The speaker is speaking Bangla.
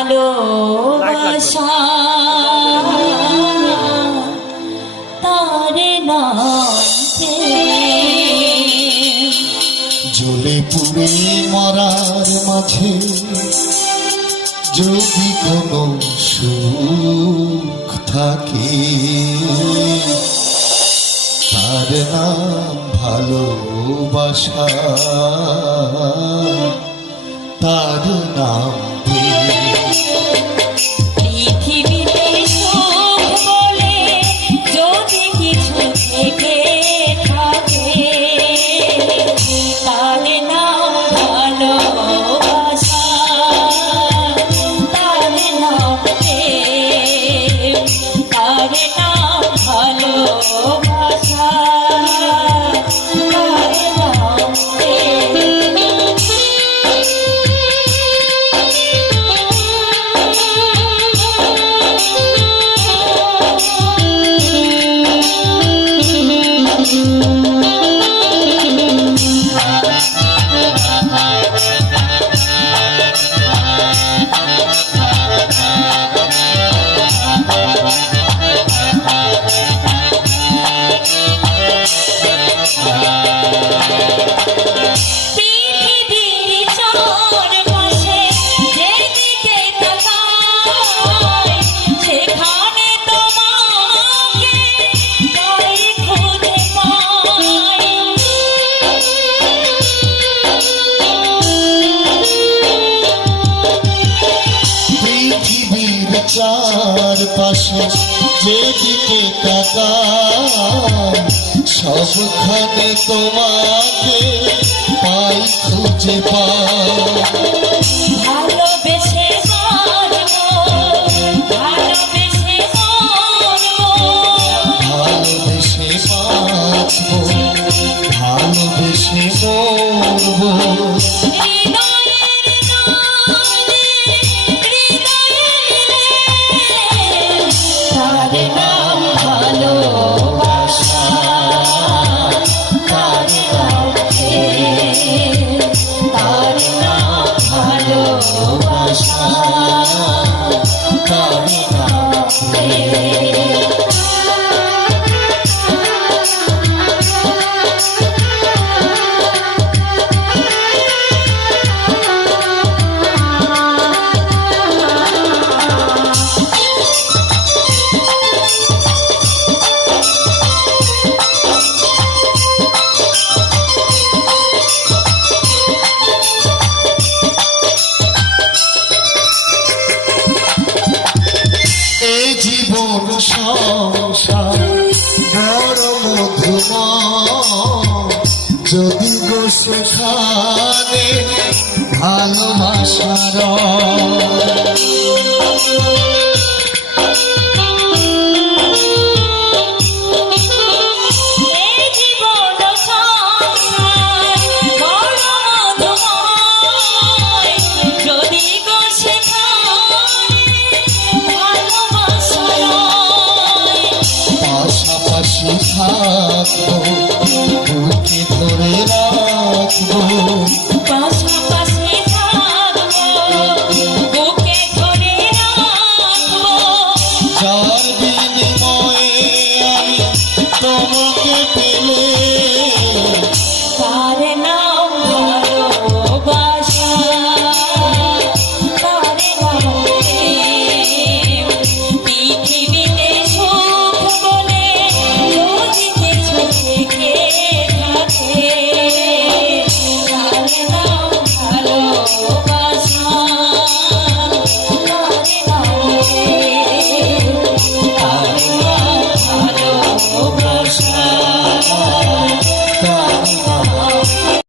ভালোবাসা তার নাম প্রেম। পুড়ে মরার মাঝে যদি কোনো সুখ থাকে, তার নাম ভালোবাসা তার নাম পৃথিবীর চার পাশে যেদিকে তাকাই সবখানে তোমাকে পাই খুঁজে পাই। ভালোবাসা জীবন সংসার বড় মধুময় যদি গো সেখানে ভালোবাসার हाँ